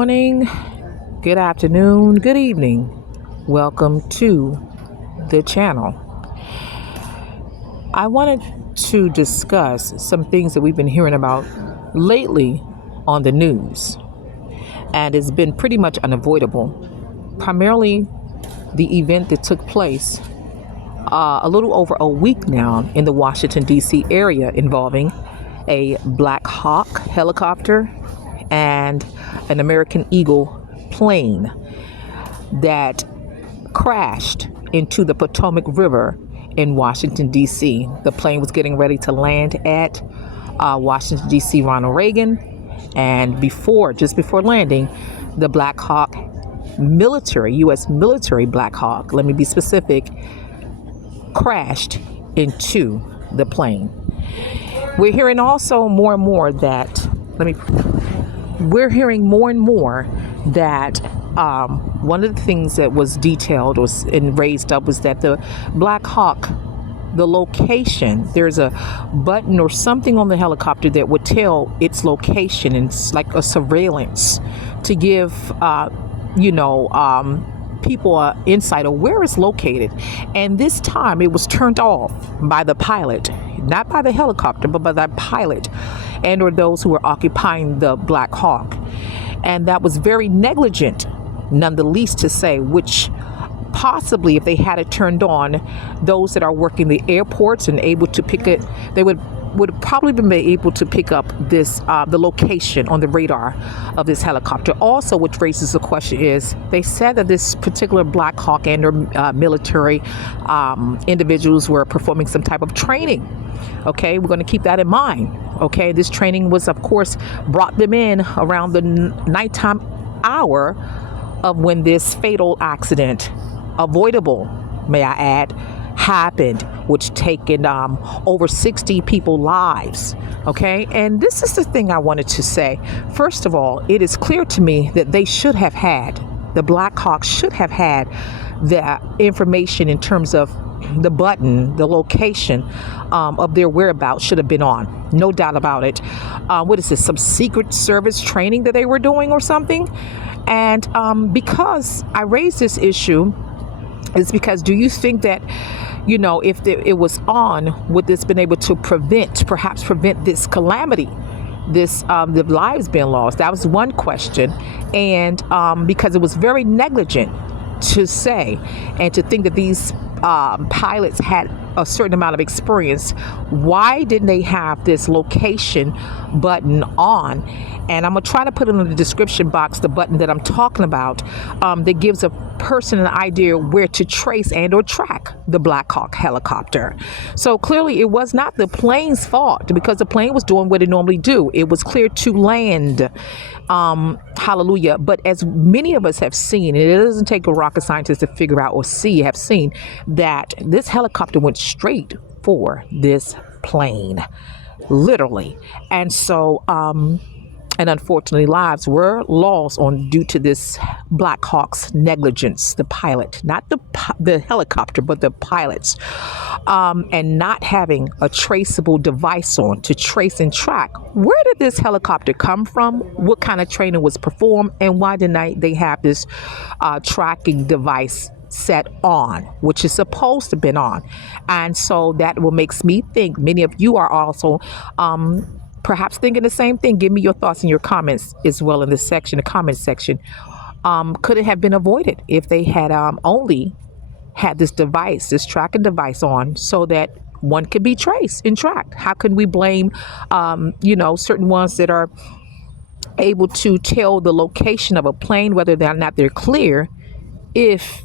morning, good afternoon, good evening. Welcome to the channel. I wanted to discuss some things that we've been hearing about lately on the news, and it's been pretty much unavoidable. Primarily, the event that took place a little over a week now in the Washington, D.C. area involving a Black Hawk helicopter and an American Eagle plane that crashed into the Potomac River in Washington, D.C. The plane was getting ready to land at Washington, D.C. Ronald Reagan. And just before landing, the Black Hawk military, U.S. military Black Hawk, let me be specific, crashed into the plane. We're hearing also more and more that, we're hearing more and more that one of the things that was detailed and raised up was that the Black Hawk, the location, there's a button or something on the helicopter that would tell its location, and it's like a surveillance to give, people insight of where it's located. And this time it was turned off by the pilot, not by the helicopter, but by the pilot and or those who were occupying the Black Hawk. And that was very negligent, none the least to say, which possibly if they had it turned on, those that are working the airports and able to pick it, they would probably been able to pick up this the location on the radar of this helicopter. Also, which raises the question is, they said that this particular Black Hawk and their military individuals were performing some type of training. Okay, we're going to keep that in mind. Okay, this training was, of course, brought them in around the nighttime hour of when this fatal accident, avoidable, may I add, happened, which taken over 60 people's lives. Okay, and this is the thing I wanted to say. First of all, it is clear to me that the Black Hawk should have had the information in terms of the button, the location of their whereabouts should have been on. No doubt about it. What is this, some secret service training that they were doing or something? And because I raised this issue, is because, do you think that, if it was on, would this been able to perhaps prevent this calamity, the lives being lost? That was one question. And because it was very negligent to say and to think that these pilots had a certain amount of experience, why didn't they have this location button on? And I'm going to try to put it in the description box, the button that I'm talking about, that gives a person an idea where to trace and or track the Black Hawk helicopter. So clearly it was not the plane's fault, because the plane was doing what it normally do. It was clear to land. Hallelujah. But as many of us have seen, and it doesn't take a rocket scientist to figure out or have seen that this helicopter went straight for this plane, literally. And so, and unfortunately, lives were lost due to this Black Hawk's negligence. The pilot, not the helicopter, but the pilots, and not having a traceable device on to trace and track where did this helicopter come from, what kind of training was performed, and why didn't they have this tracking device set on, which is supposed to have been on. And so that makes me think many of you are also perhaps thinking the same thing. Give me your thoughts and your comments as well in the comment section. Could it have been avoided if they had only had this tracking device on, so that one could be traced and tracked? How can we blame, certain ones that are able to tell the location of a plane, whether or not they're clear, if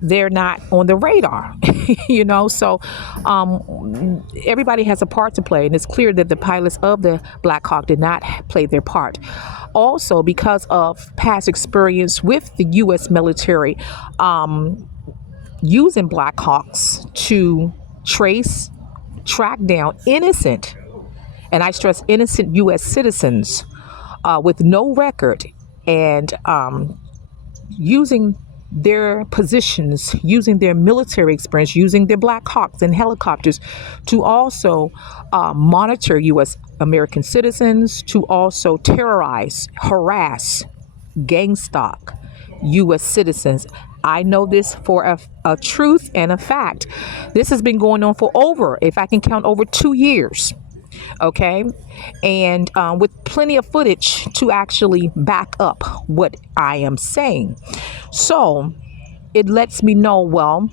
they're not on the radar? So everybody has a part to play, and it's clear that the pilots of the Black Hawk did not play their part. Also, because of past experience with the U.S. military using Black Hawks to track down innocent, and I stress innocent, U.S. citizens with no record, and using their positions, using their military experience, using their Black Hawks and helicopters to also monitor U.S. American citizens, to also terrorize, harass gang stalk U.S. citizens. I know this for a truth and a fact. This has been going on for over, if I can count, over 2 years. Okay. And with plenty of footage to actually back up what I am saying. So it lets me know, well,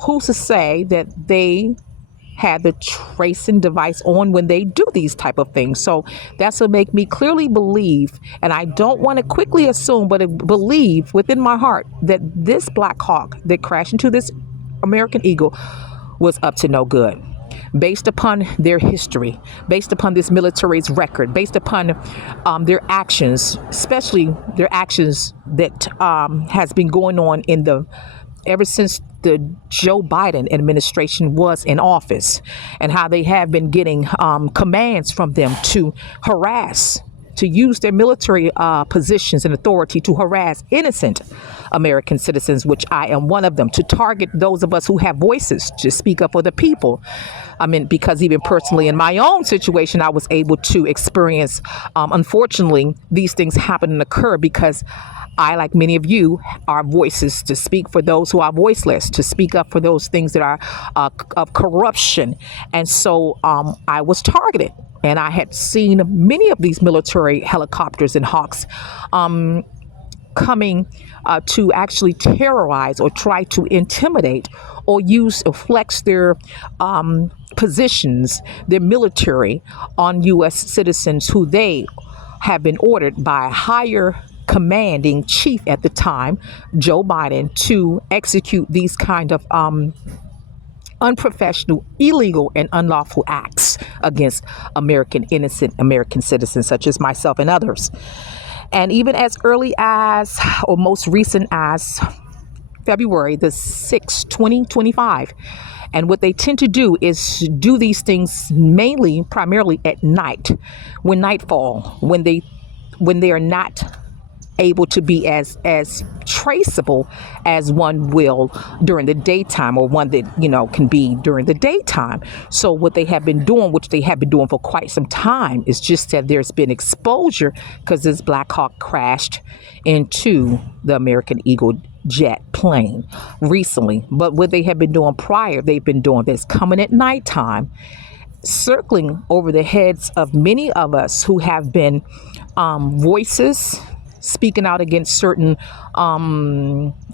who's to say that they had the tracing device on when they do these type of things? So that's what make me clearly believe, and I don't want to quickly assume, but believe within my heart that this Black Hawk that crashed into this American Eagle was up to no good, based upon their history, based upon this military's record, based upon their actions, especially their actions that has been going on ever since the Joe Biden administration was in office, and how they have been getting commands from them to harass, to use their military positions and authority to harass innocent American citizens, which I am one of them, to target those of us who have voices to speak up for the people. I mean, because even personally in my own situation, I was able to experience, unfortunately, these things happen and occur because I, like many of you, are voices to speak for those who are voiceless, to speak up for those things that are of corruption. And so I was targeted, and I had seen many of these military helicopters and Hawks coming to actually terrorize or try to intimidate or use or flex their positions, their military, on U.S. citizens who they have been ordered by a higher commanding chief at the time, Joe Biden, to execute these kind of unprofessional, illegal, and unlawful acts against innocent American citizens such as myself and others. And even as early as, or most recent as, February the 6th, 2025. And what they tend to do is do these things primarily at night, when nightfall, when they are not able to be as traceable as one will during the daytime, or one that can be during the daytime. So what they have been doing, which they have been doing for quite some time, is just that there's been exposure because this Black Hawk crashed into the American Eagle jet plane recently. But what they have been doing prior, they've been doing this, coming at nighttime, circling over the heads of many of us who have been voices speaking out against certain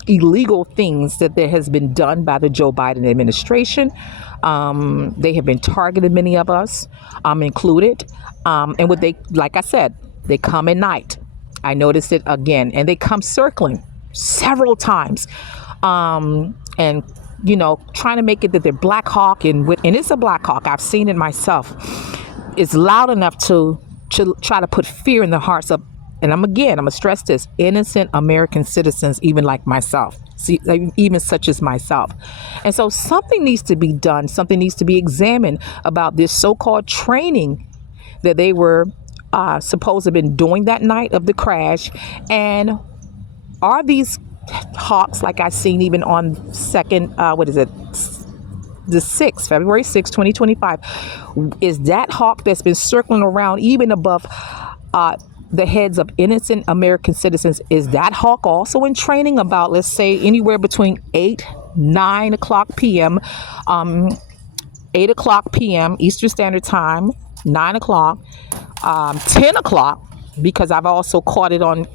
illegal things that there has been done by the Joe Biden administration. They have been targeting many of us, included. And like I said, they come at night. I noticed it again, and they come circling several times, and trying to make it that they're Black Hawk, and it's a Black Hawk. I've seen it myself. It's loud enough to try to put fear in the hearts of, and I'm gonna stress this, innocent American citizens, even like myself, even such as myself. And so something needs to be done. Something needs to be examined about this so-called training that they were supposed to have been doing that night of the crash. And are these Hawks, like I seen even on the 6th, February 6th, 2025, is that Hawk that's been circling around even above the heads of innocent American citizens, is that Hawk also in training about, let's say, anywhere between 9 o'clock p.m., 8 o'clock p.m. Eastern Standard Time, 9 o'clock, 10 o'clock, because I've also caught it on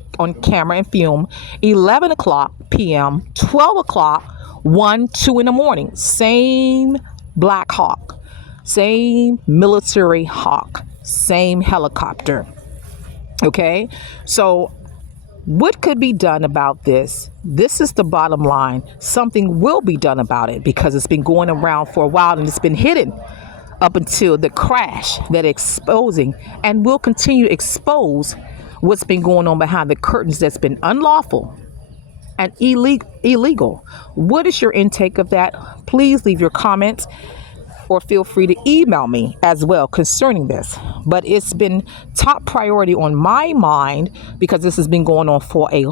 camera and film, 11 o'clock p.m., 12 o'clock, 1, 2 in the morning. Same Black Hawk, same military Hawk, same helicopter. Okay, so what could be done about this? This is the bottom line. Something will be done about it, because it's been going around for a while and it's been hidden up until the crash, that exposing and will continue to expose what's been going on behind the curtains that's been unlawful and illegal. What is your intake of that? Please leave your comments, or feel free to email me as well concerning this. But it's been top priority on my mind, because this has been going on for a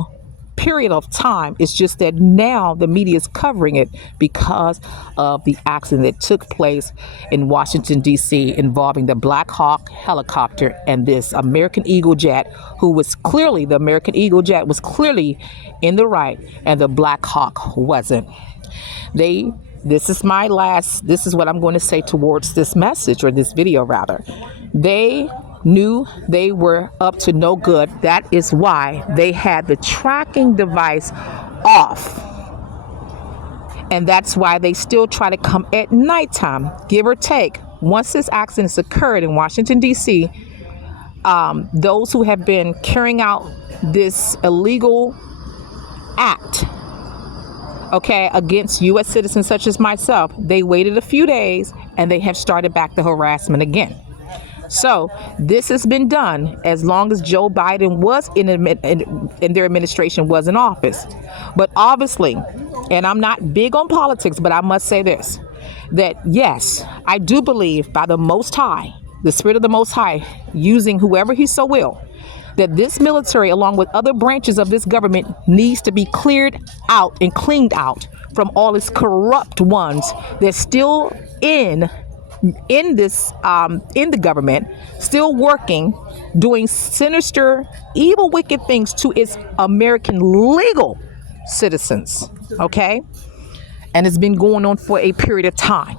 period of time. It's just that now the media is covering it because of the accident that took place in Washington, D.C. involving the Black Hawk helicopter and this American Eagle jet, the American Eagle jet was clearly in the right and the Black Hawk wasn't. This is what I'm going to say towards this message, or this video rather. They knew they were up to no good. That is why they had the tracking device off. And that's why they still try to come at nighttime, give or take. Once this accident has occurred in Washington, D.C., those who have been carrying out this illegal act, against U.S. citizens such as myself, they waited a few days and they have started back the harassment again. So this has been done as long as Joe Biden was in their administration was in office. But obviously, and I'm not big on politics, but I must say this, that yes, I do believe by the Most High, the Spirit of the Most High, using whoever he so will, that this military, along with other branches of this government, needs to be cleared out and cleaned out from all its corrupt ones that's still in the government, still working, doing sinister, evil, wicked things to its American legal citizens. And it's been going on for a period of time.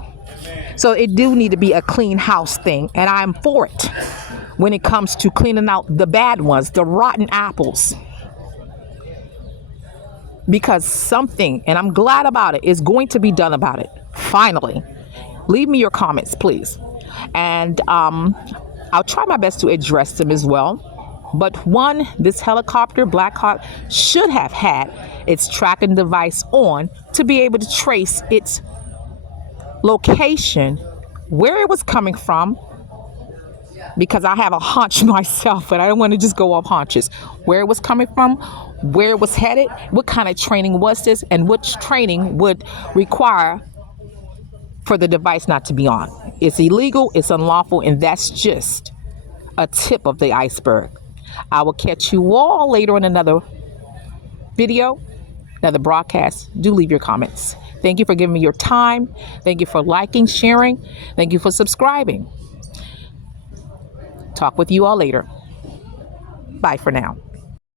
So it do need to be a clean house thing, and I'm for it when it comes to cleaning out the bad ones, the rotten apples. Because something, and I'm glad about it, is going to be done about it. Finally. Leave me your comments, please. And I'll try my best to address them as well. But one, this helicopter, Black Hawk, should have had its tracking device on to be able to trace its location, where it was coming from, because I have a hunch myself, but I don't want to just go off hunches. Where it was coming from, where it was headed, what kind of training was this, and which training would require for the device not to be on. It's illegal, it's unlawful, and that's just a tip of the iceberg. I will catch you all later in another video, another broadcast. Do leave your comments. Thank you for giving me your time. Thank you for liking, sharing. Thank you for subscribing. Talk with you all later. Bye for now.